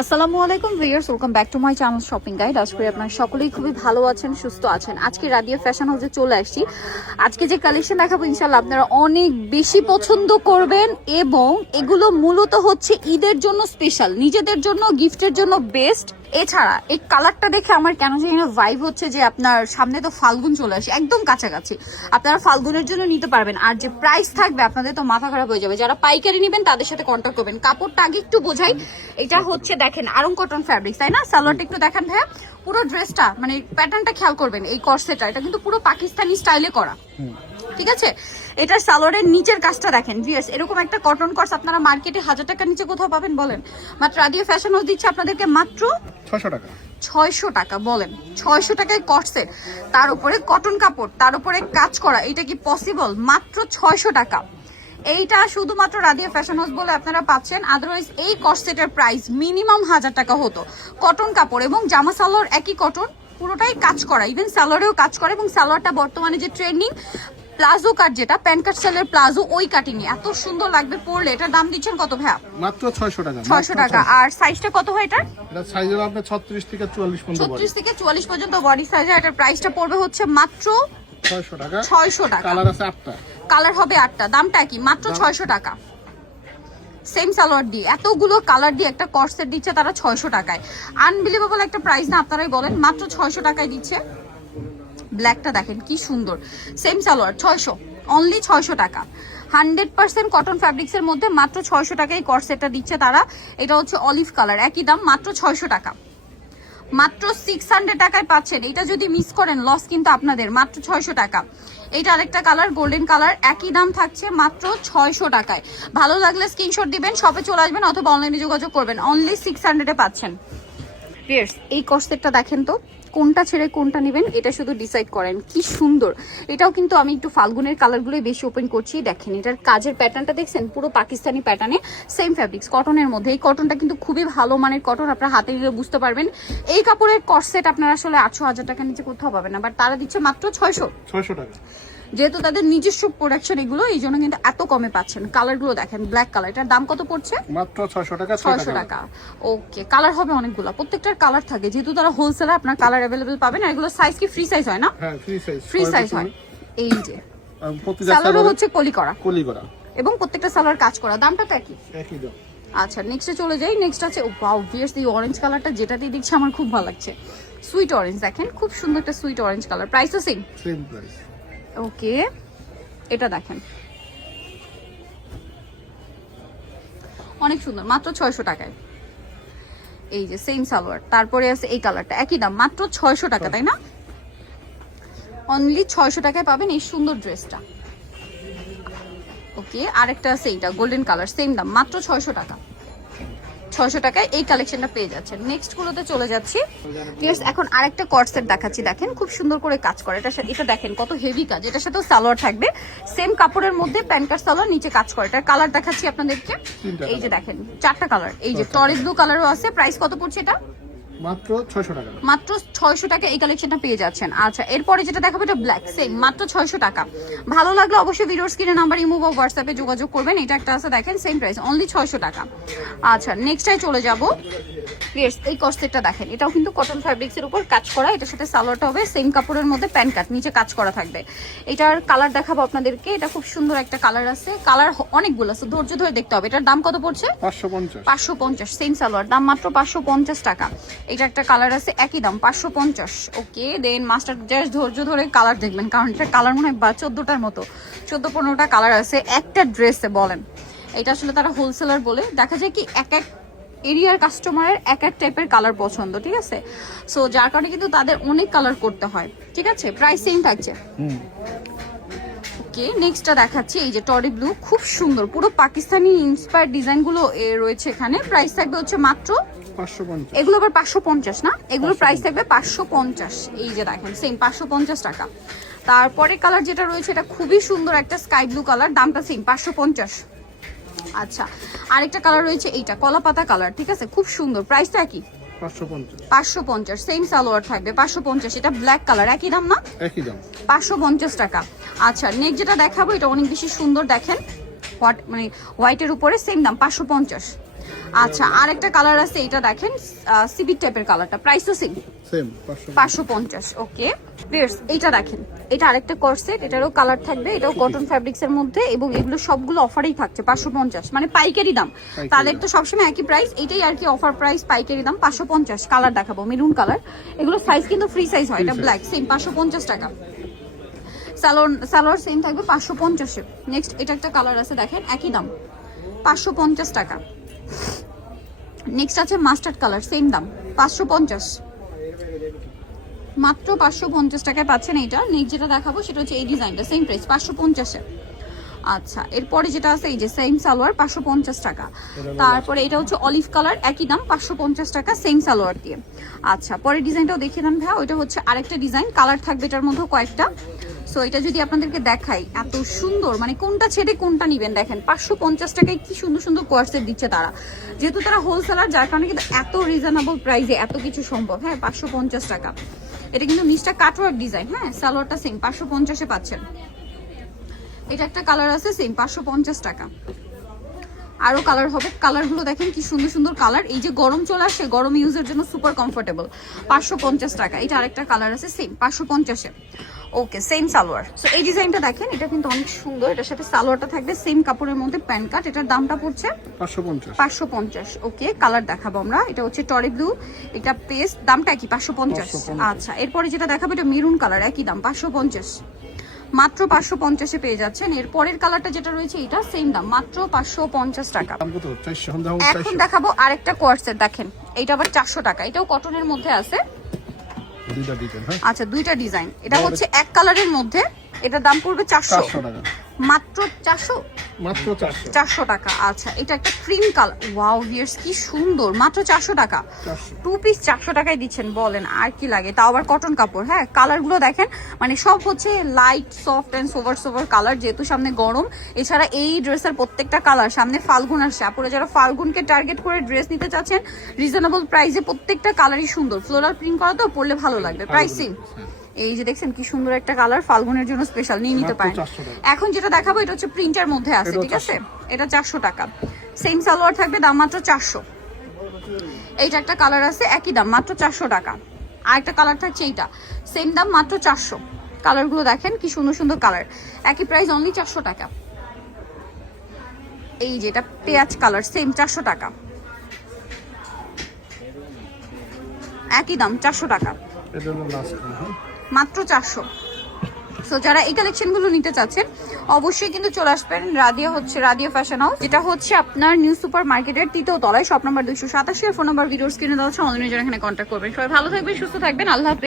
আসসালামু আলাইকুম viewers, welcome back to my channel shopping guide. আশা করি আপনারা সকলেই খুবই ভালো আছেন, সুস্থ আছেন। আজকে রাদিয়া ফ্যাশন হাউসে চলে আসছি। আজকে যে কালেকশন দেখাবো ইনশাআল্লাহ আপনারা অনেক বেশি পছন্দ করবেন, এবং এগুলো মূলত হচ্ছে ঈদের জন্য স্পেশাল, নিজেদের জন্য, গিফটের জন্য বেস্ট। এছাড়া এই কালারটা দেখে আমার কেন জানি না ভাইব হচ্ছে যে আপনার সামনে তো ফাল্গুন চলে আসে, একদম কাছাকাছি, আপনারা ফাল্গুনের জন্য নিতে পারবেন। আর যে প্রাইস থাকবে আপনাদের তো মাথা খারাপ হয়ে যাবে। যারা পাইকারি নেবেন তাদের সাথে কন্ট্যাক্ট করবেন। কাপড়টা আগে একটু বোঝাই, এটা হচ্ছে দেখেন আরং কটন ফ্যাব্রিক্স, তাই না? সালোয়ারটা একটু দেখেন ভাইয়া, পুরো ড্রেসটা মানে প্যাটার্নটা খেয়াল করবেন। এই কর্সেটটা এটা কিন্তু পুরো পাকিস্তানি স্টাইলে করা, ঠিক আছে? এটা সালোয়ারের নিচের কাজটা দেখেন ভিউয়ার্স, এরকম একটা কটন কর্স আপনারা মার্কেটে 1000 টাকার নিচে কোথাও পাবেন বলেন? মাত্র রাদিয়া ফ্যাশন হাউস দিচ্ছে আপনাদেরকে মাত্র 600 টাকা। 600 টাকা বলেন? 600 টাকায় কর্সেট, তার উপরে কটন কাপড়, তার উপরে কাজ করা, এটা কি পসিবল? মাত্র 600 টাকা। এইটা শুধুমাত্র রাদিয়া ফ্যাশন হাউস বলে আপনারা পাচ্ছেন, আদারওয়াইজ এই কর্সেটের প্রাইস মিনিমাম 1000 টাকা হতো। কটন কাপড় এবং জামা সালোয়ার একই কটন, পুরোটাই কাজ করা, ইভেন সালোয়ারেও কাজ করে। এবং সালোয়ারটা বর্তমানে যে ট্রেন্ডিং প্লাজো কাট, যেটা প্যান্ট কাট স্টাইলের প্লাজো, ওই কাটিং এত সুন্দর লাগবে পরলে। এটার দাম দিচ্ছেন কত ভাইয়া? মাত্র 600 টাকা। 600 টাকা। আর সাইজটা কত হয় এটার? এটা সাইজ হবে আপনার 36 থেকে 44 পর্যন্ত। 36 থেকে 44 পর্যন্ত বডি সাইজ। এটার প্রাইসটা পড়বে হচ্ছে মাত্র 600 টাকা। 600 টাকা। কালার আছে 8টা, কালার হবে 8টা। দামটা কি? মাত্র 600 টাকা। সেম সালোয়ার দিয়ে এতগুলো কালার দিয়ে একটা কর্সেট দিচ্ছে তারা 600 টাকায়। আনবিলিভেবল একটা প্রাইস না? আপনারাই বলেন। মাত্র 600 টাকায় দিচ্ছে। ব্ল্যাকটা দেখেন কি সুন্দর, সেম সালোয়ার 600, অনলি 600 টাকা। 100% কটন ফ্যাব্রিক্সের মধ্যে মাত্র 600 টাকায় কর্সেটটা দিচ্ছে তারা। এটা হচ্ছে অলিভ কালার, একই দাম মাত্র 600 টাকা। মাত্র 600 টাকায় পাচ্ছেন। এটা যদি মিস করেন লস কিন্তু আপনাদের। মাত্র 600 টাকা। এইটা আরেকটা কালার, গোল্ডেন কালার, একই দাম থাকছে মাত্র 600 টাকায়। ভালো লাগলে স্ক্রিনশট দিবেন, শপে চলে আসবেন অথবা অনলাইনে যোগাযোগ করবেন। অনলি 600 এ পাচ্ছেন। এই কর্সেটটা দেখেন তো, কোনটা ছেড়ে কোনটা নেবেন এটা শুধু ডিসাইড করেন। কি সুন্দর। এটাও কিন্তু আমি একটু ফাল্গুনের কালারগুলোই বেশি ওপেন করছি। দেখেন এটার কাজের প্যাটার্নটা দেখছেন, পুরো পাকিস্তানি প্যাটার্নে, সেম ফ্যাব্রিক্স, কটনের মধ্যে। এই কটনটা কিন্তু খুবই ভালো মানের কটন, আপনারা হাতে নিলে বুঝতে পারবেন। এই কাপড়ের কর্সেট আপনারা আসলে 800-1000 টাকার নিচে কোথাও পাবেন না, বাট তারা দিচ্ছে মাত্র 600 টাকা। যেহেতু তাদের নিজস্ব প্রোডাকশন এগুলো, এই জন্য কিন্তু এত কমে পাচ্ছেন। কালারগুলো দেখেন, ব্ল্যাক কালার, এটার দাম কত পড়ছে? মাত্র 600 টাকা। 600 টাকা। ওকে, কালার হবে অনেকগুলো, প্রত্যেকটার কালার থাকে, যেহেতু তারা হোলসেলার, আপনার কালার অ্যাভেলেবেল পাবেন। আর এগুলো সাইজ কি ফ্রি সাইজ হয় না? হ্যাঁ, ফ্রি সাইজ হয়। এই যে প্রতিটা সালোয়ার হচ্ছে কলি করা, এবং প্রত্যেকটা সালোয়ার কাজ করা। দামটা কি? একই দাম। আচ্ছা, নেক্সটে চলে যাই। নেক্সট আছে ওয়াও ভিউয়ার্স, এই অরেঞ্জ কালারটা যেটাতেই দেখছি আমার খুব ভালো লাগছে। সুইট অরেঞ্জ দেখেন, খুব সুন্দর একটা সুইট অরেঞ্জ কালার। প্রাইসও সেম প্রাইস। ওকে, এটা দেখেন অনেক সুন্দর, মাত্র 600 টাকায়। এই যে সেম সালোয়ার, তারপরে আছে এই কালারটা, একই দাম মাত্র 600 টাকা, তাই না? অনলি 600 টাকায় পাবেন এই সুন্দর ড্রেসটা। ওকে, আরেকটা আছে এইটা গোল্ডেন কালার, সেম দাম মাত্র 600 টাকা। 600 টাকায় এই কালেকশনটা পেয়ে যাচ্ছেন। নেক্সট গুলোতে চলে যাচ্ছি। এখন আরেকটা কর্সেট দেখাচ্ছি, দেখেন খুব সুন্দর করে কাজ করে। এটা দেখেন কত হেভি কাজ, এটার সাথেও সালোয়ার থাকবে, সেম কাপড়ের মধ্যে প্যান্ট কাট সালোয়ার, নিচে কাজ করে। এটার কালার দেখাচ্ছি আপনাদেরকে, এই যে দেখেন 4টা কালার। এই যে টরিক ব্লু কালারও আছে। প্রাইস কত পড়ছে এটা? মাত্র 600 টাকা। মাত্র 600 টাকা এই কালেকশনটা পেয়ে যাচ্ছেন। আচ্ছা, এরপরে যেটা দেখাবো এটা ব্ল্যাক, সেম মাত্র 600 টাকা। ভালো লাগলে অবশ্যই ভিডিওর স্ক্রিনে নাম্বার, ইমো বা হোয়াটসঅ্যাপে যোগাযোগ করবেন। এটা একটা আছে দেখেন, সেম প্রাইস, অনলি 600 টাকা। আচ্ছা, নেক্সটটাই চলে যাব। এই কর্সেটটা দেখেন, এটাও কিন্তু কটন ফ্যাব্রিক্সের উপর কাজ করা। এটার সাথে সালোয়ারটা হবে সেম কাপড়ের মধ্যে, প্যান্ট কাট, নিচে কাজ করা থাকবে। এটার কালার দেখাবো আপনাদেরকে। এটা খুব সুন্দর একটা কালার আছে, কালার অনেকগুলো আছে, ধৈর্য ধরে দেখতে হবে। এটার দাম কত পড়ছে? 550। সেম সালোয়ার, দাম মাত্র 550 টাকা। এটা একটা কালার আছে, একই দাম 550। ওকে, দেন মাস্টার জাস্ট ধৈর্য ধরে কালার দেখবেন, কারণ এটা কালার মনে হয় 14টার মতো, 14-15টা কালার আছে একটা ড্রেসে বলেন। এটা আসলে তারা হোলসেলার বলে। দেখা যায় কি এক এক এরিয়ার কাস্টমারের এক এক টাইপের কালার পছন্দ, ঠিক আছে? সো যার কারণে কিন্তু তাদের অনেক কালার করতে হয়, ঠিক আছে? প্রাইস সেম থাকছে। ওকে, নেক্সটটা দেখাচ্ছি। এই যে টরি ব্লু, খুব সুন্দর, পুরো পাকিস্তানি ইন্সপায়ার্ড ডিজাইনগুলো রয়েছে এখানে। প্রাইস থাকবে হচ্ছে মাত্র 550। এগুলো আবার 550 না, এগুলো প্রাইস থাকবে 550। এই যে দেখেন সেম 550 টাকা। তারপরে কালার যেটা রয়েছে এটা খুবই সুন্দর একটা স্কাই ব্লু কালার, দামটা সেম 550। আচ্ছা, আরেকটা কালার রয়েছে এইটা কলা পাতা কালার, ঠিক আছে? খুব সুন্দর, প্রাইসটা কি? 550। সেম সালোয়ার থাকবে 550। এটা ব্ল্যাক কালার, একই দাম না? একই দাম, 550 টাকা। আচ্ছা, নেক্সট যেটা দেখাবো এটা অনেক বেশি সুন্দর, দেখেন মানে হোয়াইটের উপরে, সেম দাম 550। আচ্ছা আরেকটা কালার আছে, এটা দেখেন সিভিক টাইপের কালারটা, প্রাইসও সেম সেম 550। ওকে ভিউয়ার্স এটা দেখেন, এটা আরেকটা কর্সেট, এটারও কালার থাকবে, এটাও কটন ফ্যাব্রিক্স এর মধ্যে এবং এগুলো সবগুলো অফারেই থাকছে 550, মানে পাইকারি দাম। তাদের তো সবসময় একই প্রাইস, এটাই আর কি অফার প্রাইস, পাইকারি দাম 550। কালার দেখাবো মেরুন কালার, এগুলো সাইজ কিন্তু ফ্রি সাইজ হয়, এটা ব্ল্যাক, সেম 550 টাকা। সালোয়ার সেম থাকবে 550-এ। নেক্সট এটা একটা কালার আছে দেখেন, একই দাম 550 টাকা। নেক্সট আছে মাস্টার্ড কালার, সেম দাম 550, মাত্র 550 টাকায় পাচ্ছেন এটা। নেক্সট যেটা দেখাবো সেটা হচ্ছে এই ডিজাইনটা, সেম প্রাইস 550-এ। আচ্ছা এরপরে যেটা আছে এই যে সেম সালোয়ার 550 টাকা। তারপরে এটা হচ্ছে অলিভ কালার, একই দাম 550 টাকা, সেম সালোয়ার দিয়ে। আচ্ছা পরের ডিজাইনটাও দেখিয়ে দেন ভাইয়া, ওইটা হচ্ছে আরেকটা ডিজাইন, কালার থাকবে এটার মধ্যে কয়েকটা। সো এটা যদি আপনাদেরকে দেখাই, এত সুন্দর, মানে কোনটা ছেড়ে কোনটা নিবেন দেখেন। 550 টাকায় কি সুন্দর সুন্দর কোয়ার্সেট দিচ্ছে তারা, যেহেতু তারা হোলসেলার, যার কারণে কিন্তু এত রিজনেবল প্রাইসে এত কিছু সম্ভব। হ্যাঁ 550 টাকা। এটা কিন্তু নিচটা কাটওয়ার্ক ডিজাইন, হ্যাঁ সালোয়ারটা সেম 550-এ পাচ্ছেন। এটা একটা কালার আছে সেম 550 টাকা। আরো কালার হবে, কালারগুলো দেখেন কি সুন্দর সুন্দর কালার, এই যে গরম চলে আসে, গরম ইউজের জন্য সুপার কমফোর্টেবল। 550 টাকা। এটা আরেকটা কালার আছে সেম 550-এ। Okay same salwar. সো এই ডিজাইনটা দেখেন, এটা কিন্তু অনেক সুন্দর, এটার সাথে সালোয়ারটা থাকবে সেম কাপড়ের মধ্যে, প্যান্ট কাট। এটার দামটা পড়ছে 550। ওকে কালার দেখাবো আমরা, এটা হচ্ছে টরি ব্লু, এটা পেস্ট, দামটা কি 550। আচ্ছা এরপরে যেটা দেখাবো এটা মেরুন কালার, একই দাম 550, মাত্র 550-এ পেয়ে যাচ্ছেন। এর পরের কালারটা যেটা রয়েছে এটা সেম দাম, মাত্র 550 টাকা। এখন দেখাবো আরেকটা কোয়ার্সেট দেখেন, এটা আবার 400 টাকা, এটাও কটনের মধ্যে আছে। আচ্ছা দুইটা ডিজাইন, এটা হচ্ছে এক কালারের মধ্যে, এটার দাম পড়বে 400 টাকা, মাত্র 400 টাকা। আচ্ছা এটা একটা ক্রিম কালার, ওয়াও ভিউয়ার্স কি সুন্দর, মাত্র 400 টাকা। 2 পিস 400 টাকায় দিচ্ছেন, বলেন আর কি লাগে, তাও আবার কটন কাপড়। হ্যাঁ কালারগুলো দেখেন, মানে সব হচ্ছে light soft and sober colour, যেহেতু সামনে গরম। এছাড়া এই ড্রেসের প্রত্যেকটা কালার, সামনে ফাল্গুন আসছে, আপনারা যারা ফাল্গুনকে টার্গেট করে ড্রেস নিতে চাচ্ছেন রিজনেবল প্রাইসে, প্রত্যেকটা কালারই সুন্দর, ফ্লোরাল প্রিন্ট করা তো, পরলে ভালো লাগবে। প্রাইসিং এই যে দেখছেন কি সুন্দর একটা কালার, ফাল্গুনের জন্য স্পেশাল, নিয়ে নিতে পারেন। এখন যেটা দেখাবো এটা হচ্ছে প্রিন্টের মধ্যে আছে, ঠিক আছে, এটা 400 টাকা, সেম সালোয়ার থাকবে, দাম মাত্র 400। এইটা একটা কালার আছে, একই দাম মাত্র 400 টাকা। আর একটা কালার থাকছে এইটা, সেম দাম মাত্র 400। কালারগুলো দেখেন কি সুন্দর সুন্দর কালার, একই প্রাইস, অনলি 400 টাকা। এই যে এটা পেঁয়াজ কালার, সেম 400 টাকা, একই দাম 400 টাকা, মাত্র 400। সো যারা এই কালেকশনগুলো নিতে চাচ্ছেন অবশ্যই কিন্তু চলে আসবেন রাদিয়া ফ্যাশন হাউস, যেটা হচ্ছে আপনার নিউ সুপার মার্কেটের 3য় তলায়, শপ নাম্বার 287, ফোন নাম্বার ভিডিওর স্ক্রিনে দেওয়া আছে, অনলাইনে যারা এখানে কন্ট্যাক্ট করবেন। সবাই ভালো থাকবেন, সুস্থ থাকবেন, আল্লাহ হাফেজ।